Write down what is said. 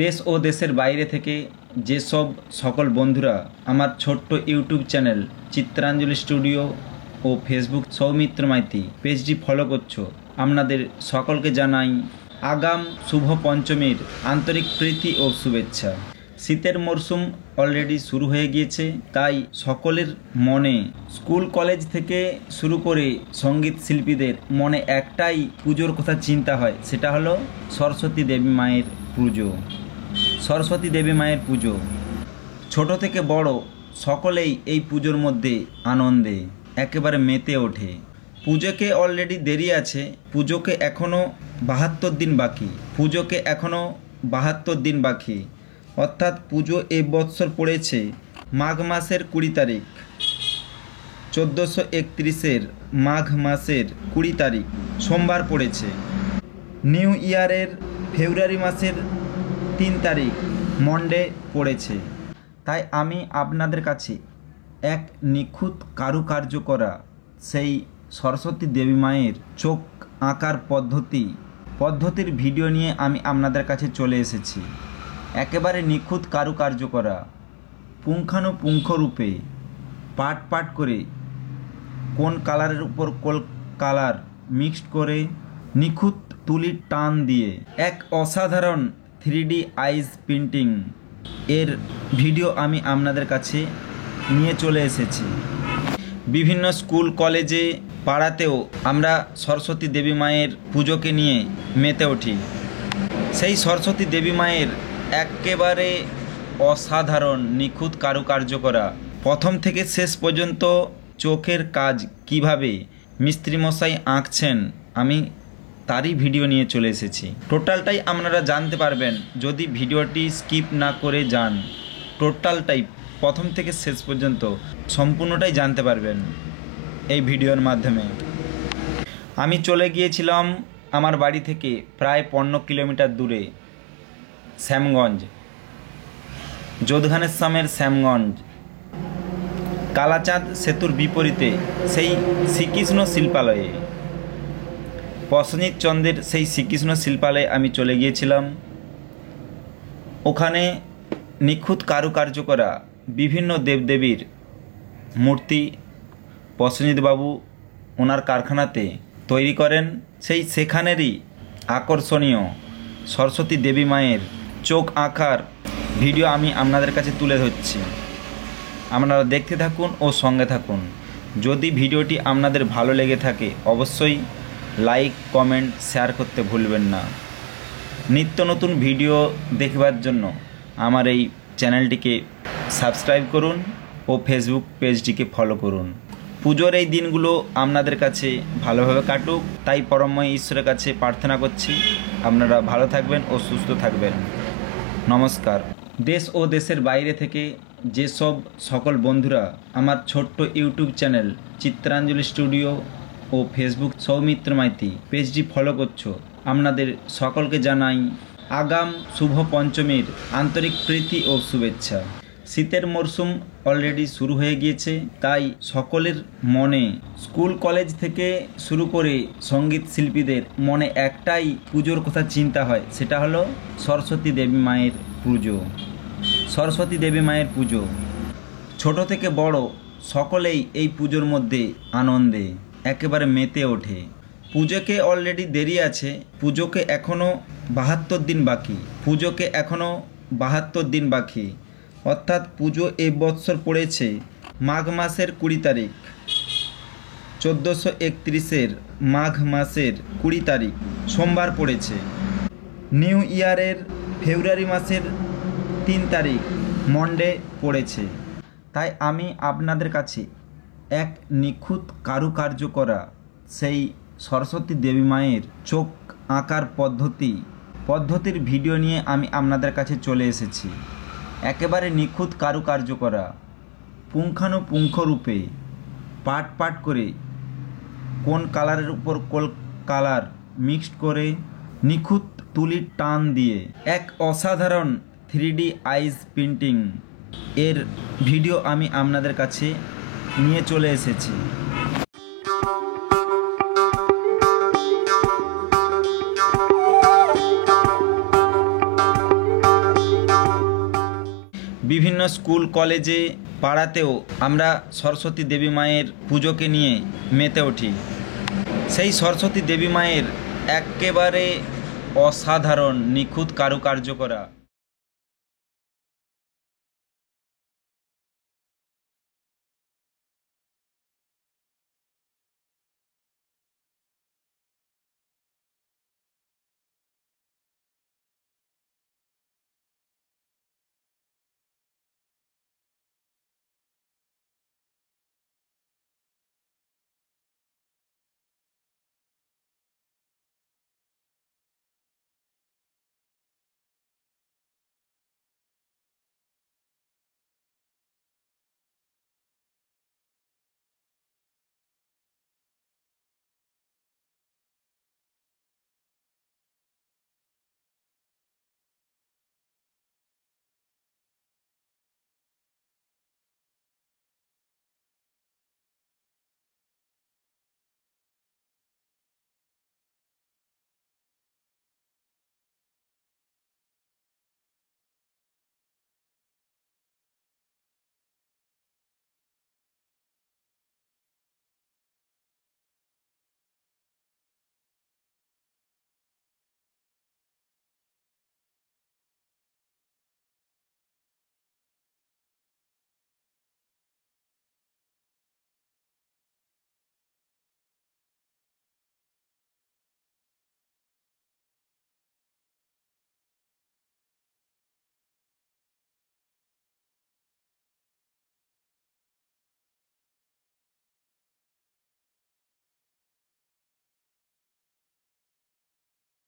দেশ ও দেশের বাইরে থেকে যেসব সকল বন্ধুরা আমার ছোট্ট ইউটিউব চ্যানেল চিত্রাঞ্জলি স্টুডিও ও ফেসবুক সৌমিত্র মাইতি পেজটি ফলো করছো, আপনাদের সকলকে জানাই আগাম শুভ পঞ্চমীর আন্তরিক প্রীতি ও শুভেচ্ছা। শীতের মরশুম অলরেডি শুরু হয়ে গিয়েছে, তাই সকলের মনে স্কুল কলেজ থেকে শুরু করে সঙ্গীত শিল্পীদের মনে একটাই পুজোর কথা চিন্তা হয়, সেটা হলো সরস্বতী দেবী মায়ের পুজো। সরস্বতী দেবী মায়ের পুজো ছোট থেকে বড় সকলেই এই পুজোর মধ্যে আনন্দে একেবারে মেতে ওঠে। পুজোকে অলরেডি দেরি আছে, পুজোকে এখনও 72 দিন বাকি। পুজোকে এখনও 72 দিন বাকি, অর্থাৎ পুজো এই বৎসর পড়েছে মাঘ মাসের 20 তারিখ, 1431 মাঘ মাসের 20 তারিখ সোমবার পড়েছে। নিউ ইয়ারের ফেব্রুয়ারি মাসের 3 তারিখ মন্ডে পড়েছে। তাই আমি আপনাদের কাছে এক নিখুঁত কারুকার্য করা সেই সরস্বতী দেবী মায়ের চোখ আঁকার পদ্ধতির ভিডিও নিয়ে আমি আপনাদের কাছে চলে এসেছি। একেবারে নিখুঁত কারুকার্য করা, পুঙ্খানুপুঙ্খ রূপে পাট করে কোন কালারের উপর কোন কালার মিক্সড করে নিখুঁত তুলির টান দিয়ে এক অসাধারণ 3D আইস পেন্টিং এর ভিডিও আমি আপনাদের কাছে নিয়ে চলে এসেছি। বিভিন্ন স্কুল কলেজে পাড়াতেও আমরা সরস্বতী দেবী মায়ের পুজোকে নিয়ে মেতে উঠি। সেই সরস্বতী দেবী মায়ের একেবারে অসাধারণ নিখুঁত কারুকার্য করা, প্রথম থেকে শেষ পর্যন্ত চোখের কাজ কিভাবে মিস্ত্রিমশাই আঁকছেন, আমি তারই ভিডিও নিয়ে চলে এসেছি। টোটালটাই আপনারা জানতে পারবেন যদি ভিডিওটি স্কিপ না করে যান। টোটালটাই প্রথম থেকে শেষ পর্যন্ত সম্পূর্ণটাই জানতে পারবেন এই ভিডিওর মাধ্যমে। আমি চলে গিয়েছিলাম আমার বাড়ি থেকে প্রায় 15 কিলোমিটার দূরে শ্যামগঞ্জ, যোধঘানেশ্বরের শ্যামগঞ্জ, কালাচাঁদ সেতুর বিপরীতে সেই শ্রীকৃষ্ণ শিল্পালয়ে, প্রসেনজিৎ চন্দ্রের সেই শ্রীকৃষ্ণ শিল্পালয়ে আমি চলে গিয়েছিলাম। ওখানে নিখুঁত কারুকার্য করা বিভিন্ন দেবদেবীর মূর্তি প্রসেনজিৎবাবু ওনার কারখানাতে তৈরি করেন। সেখানেরই আকর্ষণীয় সরস্বতী দেবী মায়ের চোখ আঁকার ভিডিও আমি আপনাদের কাছে তুলে ধরছি। আপনারা দেখতে থাকুন ও সঙ্গে থাকুন। যদি ভিডিওটি আপনাদের ভালো লেগে থাকে অবশ্যই লাইক, কমেন্ট, শেয়ার করতে ভুলবেন না। নিত্য নতুন ভিডিও দেখবার জন্য আমার এই চ্যানেলটিকে সাবস্ক্রাইব করুন ও ফেসবুক পেজটিকে ফলো করুন। পুজোর এই দিনগুলো আপনাদের কাছে ভালোভাবে কাটুক, তাই পরমময় ঈশ্বরের কাছে প্রার্থনা করছি আপনারা ভালো থাকবেন ও সুস্থ থাকবেন। নমস্কার। দেশ ও দেশের বাইরে থেকে যেসব সকল বন্ধুরা আমার ছোট্ট ইউটিউব চ্যানেল চিত্রাঞ্জলি স্টুডিও ও ফেসবুক সৌমিত্র মাইতি পেজটি ফলো করছো, আপনাদের সকলকে জানাই আগাম শুভ পঞ্চমীর আন্তরিক প্রীতি ও শুভেচ্ছা। শীতের মরশুম অলরেডি শুরু হয়ে গিয়েছে, তাই সকলের মনে স্কুল কলেজ থেকে শুরু করে সঙ্গীত শিল্পীদের মনে একটাই পুজোর কথা চিন্তা হয়, সেটা হলো সরস্বতী দেবী মায়ের পুজো। সরস্বতী দেবী মায়ের পুজো ছোট থেকে বড় সকলেই এই পুজোর মধ্যে আনন্দে একেবারে মেতে ওঠে। পুজোকে অলরেডি দেরি আছে, পুজোকে এখনও 72 দিন বাকি। পুজোকে এখনও 72 দিন বাকি, অর্থাৎ পুজো এই বৎসর পড়েছে মাঘ মাসের 20 তারিখ, 1431 মাঘ মাসের 20 তারিখ সোমবার পড়েছে। নিউ ইয়ারের ফেব্রুয়ারি মাসের 3 তারিখ মন্ডে পড়েছে। তাই আমি আপনাদের কাছে এক নিখুঁত কারুকার্য করা সেই সরস্বতী দেবী মায়ের চোখ আঁকার পদ্ধতির ভিডিও নিয়ে আমি আপনাদের কাছে চলে এসেছি। একেবারে নিখুঁত কারুকার্য করা, পুঙ্খানুপুঙ্খ রূপে পাট করে কোন কালারের উপর কোন কালার মিক্সড করে নিখুঁত তুলির টান দিয়ে এক অসাধারণ 3D আইস পেন্টিং এর ভিডিও আমি আপনাদের কাছে নিয়ে চলে এসেছি। বিভিন্ন স্কুল কলেজে পাড়াতেও আমরা সরস্বতী দেবী মায়ের পুজোকে নিয়ে মেতে উঠি। সেই সরস্বতী দেবী মায়ের একেবারে অসাধারণ নিখুঁত কারুকার্য করা